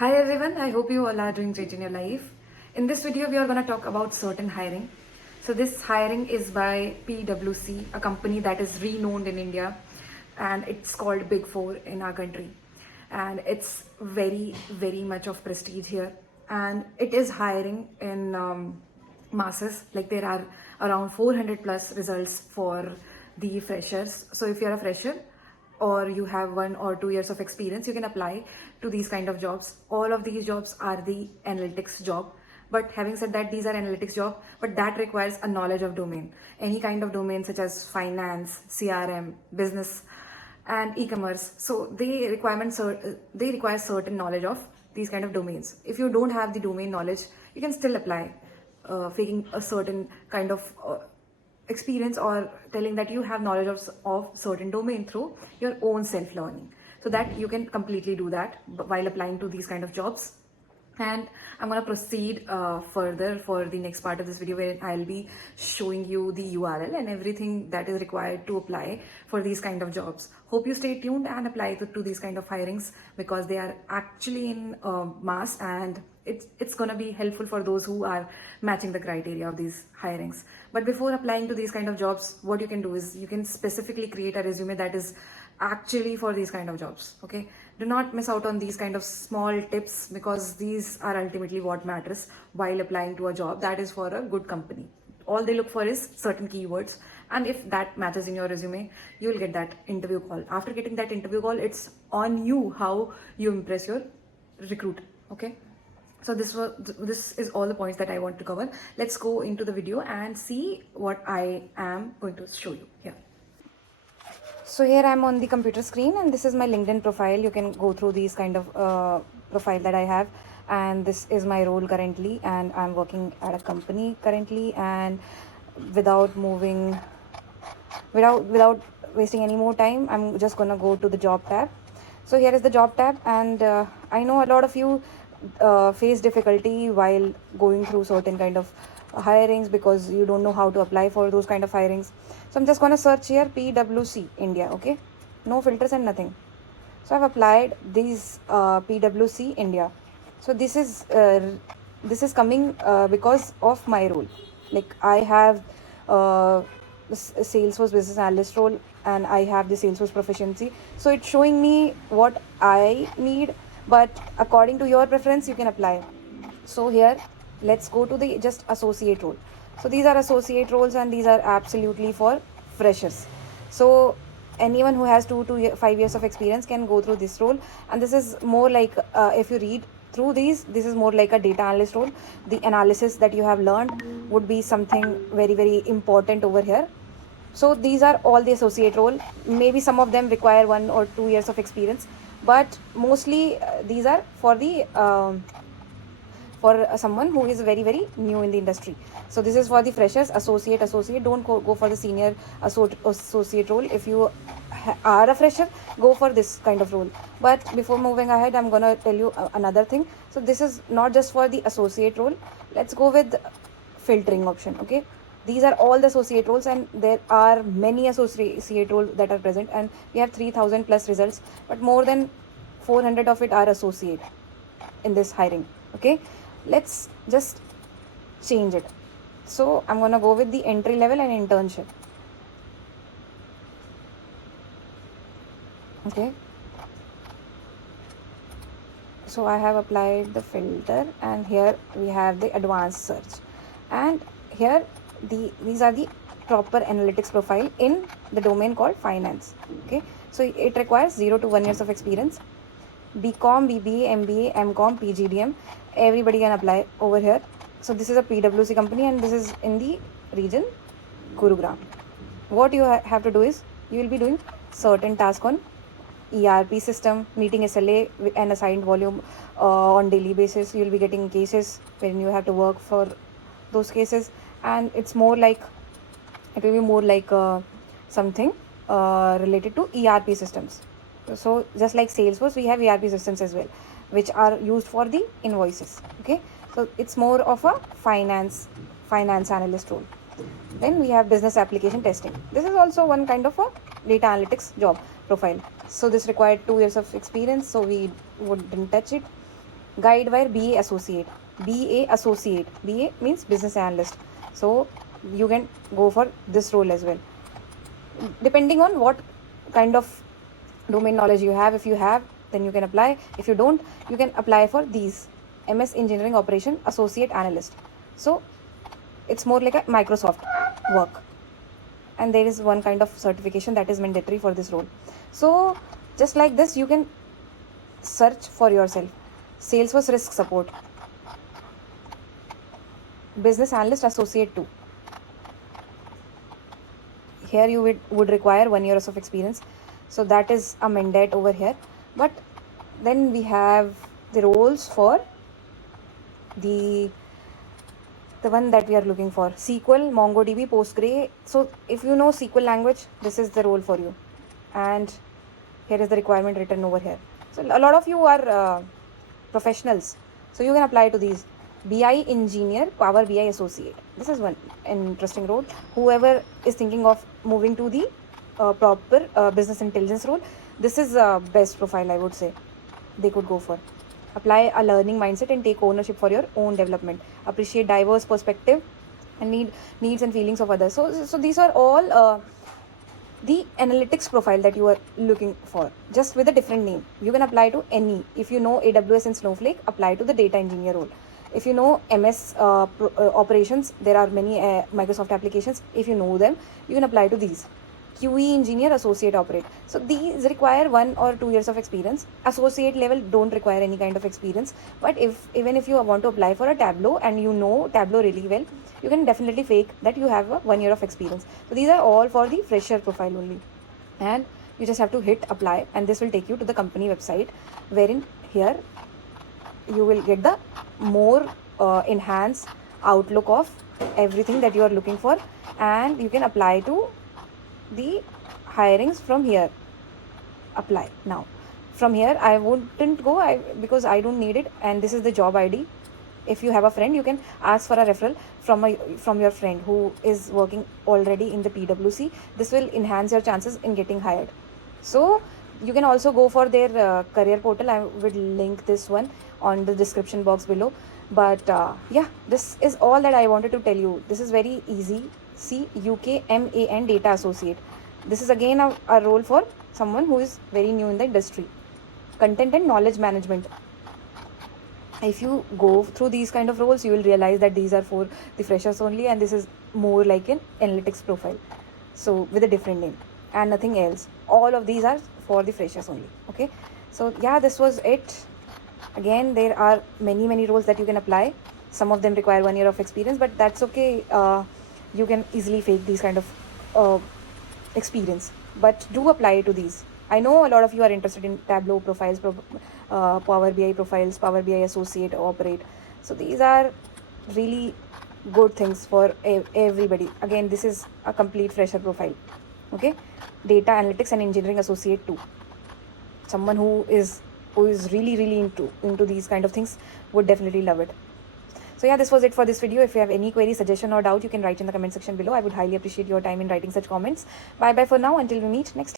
Hi everyone, I hope you all are doing great in your life. In this video, we are going to talk about certain hiring. So this hiring is by PwC, a company that is renowned in India, and it's called Big Four in our country. And it's very much of prestige here. And it is hiring in masses, like there are around 400 plus results for the freshers. So if you're a fresher, or you have 1 or 2 years of experience, you can apply to these kind of jobs. All of these jobs are the analytics job. But having said that, these are analytics job, but that requires a knowledge of domain. Any kind of domain such as finance, CRM, business, and e-commerce. So they require certain knowledge of these kind of domains. If you don't have the domain knowledge, you can still apply, faking a certain kind of experience or telling that you have knowledge of certain domain through your own self-learning, so that you can completely do that while applying to these kind of jobs. And I'm going to proceed further for the next part of this video, where I'll be showing you the URL and everything that is required to apply for these kind of jobs. Hope you stay tuned and apply to these kind of hirings, because they are actually in mass, and it's going to be helpful for those who are matching the criteria of these hirings. But before applying to these kind of jobs, what you can do is you can specifically create a resume that is actually for these kind of jobs. Okay, do not miss out on these kind of small tips, because these are ultimately what matters while applying to a job that is for a good company. All they look for is certain keywords, and if that matches in your resume, you will get that interview call. After getting that interview call, it's on you how you impress your recruiter. Okay, so this is all the points that I want to cover. Let's go into the video and see what I am going to show you here. So here I'm on the computer screen, and this is my LinkedIn profile. You can go through these kind of profile that I have, and this is my role currently, and I'm working at a company currently. And without moving, without wasting any more time, I'm just gonna go to the job tab. So here is the job tab, and I know a lot of you face difficulty while going through certain kind of hirings, because you don't know how to apply for those kind of hirings. So I'm just gonna search here PwC India. Okay, no filters and nothing. So I've applied these PwC India. So this is coming because of my role. Like I have Salesforce business analyst role, and I have the Salesforce proficiency. So it's showing me what I need, but according to your preference, you can apply. So here, let's go to the just associate role. So these are associate roles, and these are absolutely for freshers. So anyone who has 5 years of experience can go through this role. And this is more like, if you read through these, this is more like a data analyst role. The analysis that you have learned would be something very important over here. So these are all the associate role. Maybe some of them require 1 or 2 years of experience, but mostly these are for the for someone who is very new in the industry. So this is for the freshers, associate. Don't go for the senior associate role. If you are a fresher, go for this kind of role. But before moving ahead, I'm gonna tell you another thing. So this is not just for the associate role. Let's go with filtering option. Okay, these are all the associate roles, and there are many associate roles that are present, and we have 3000 plus results, but more than 400 of it are associate in this hiring. Okay, let's just change it. So I'm gonna go with the entry level and internship. Okay, so I have applied the filter, and here we have the advanced search, and here these are the proper analytics profile in the domain called finance. Okay, so it requires 0 to 1 years of experience. BCom, BBA, MBA, MCom, PGDM, everybody can apply over here. So this is a PwC company, and this is in the region Gurugram. What you have to do is, you will be doing certain tasks on ERP system, meeting SLA and assigned volume on daily basis. You will be getting cases when you have to work for those cases, and it will be more like something related to ERP systems. So just like Salesforce, we have ERP systems as well, which are used for the invoices. Okay, so it's more of a finance analyst role. Then we have business application testing. This is also one kind of a data analytics job profile. So this required 2 years of experience, so we wouldn't touch it. Guide wire BA associate. BA associate. BA means business analyst. So you can go for this role as well, depending on what kind of domain knowledge you have. If you have, then you can apply. If you don't, you can apply for these MS Engineering Operation Associate Analyst. So it's more like a Microsoft work, and there is one kind of certification that is mandatory for this role. So just like this, you can search for yourself. Salesforce Risk Support, Business Analyst Associate 2. Here you would require 1 year of experience, so that is a mandate over here. But then we have the roles for the one that we are looking for: SQL, MongoDB, Postgre. So if you know SQL language, this is the role for you, and here is the requirement written over here. So a lot of you are professionals, so you can apply to these. BI Engineer, Power BI Associate. This is one interesting role. Whoever is thinking of moving to the proper business intelligence role, this is best profile, I would say, they could go for. Apply a learning mindset and take ownership for your own development. Appreciate diverse perspective and needs and feelings of others. So these are all the analytics profile that you are looking for, just with a different name. You can apply to any. If you know AWS and Snowflake, apply to the data engineer role. If you know MS operations, there are many Microsoft applications. If you know them, you can apply to these. QE Engineer Associate Operate. So these require 1 or 2 years of experience. Associate level don't require any kind of experience. But even if you want to apply for a Tableau and you know Tableau really well, you can definitely fake that you have a 1 year of experience. So these are all for the fresher profile only. And you just have to hit apply, and this will take you to the company website, wherein here you will get the more enhanced outlook of everything that you are looking for, and you can apply to the hirings from here. Apply now. From here I wouldn't go because I don't need it, and this is the job ID. If you have a friend, you can ask for a referral from your friend who is working already in the PwC. This will enhance your chances in getting hired. So you can also go for their career portal. I will link this one on the description box below. But yeah, this is all that I wanted to tell you. This is very easy. See, UKMAN Data Associate. This is again a role for someone who is very new in the industry. Content and knowledge management. If you go through these kind of roles, you will realize that these are for the freshers only, and this is more like an analytics profile, so with a different name and nothing else. All of these are for the freshers only. Okay, so yeah, this was it. Again, there are many roles that you can apply. Some of them require 1 year of experience, but that's okay. You can easily fake these kind of experience, but do apply to these. I know a lot of you are interested in Tableau profiles, Power BI profiles, Power BI Associate, Operate. So these are really good things for everybody. Again, this is a complete fresher profile. Okay, Data Analytics and Engineering Associate 2. Someone who is really into these kind of things would definitely love it. So yeah, this was it for this video. If you have any query, suggestion or doubt, you can write in the comment section below. I would highly appreciate your time in writing such comments. Bye bye for now, until we meet next time.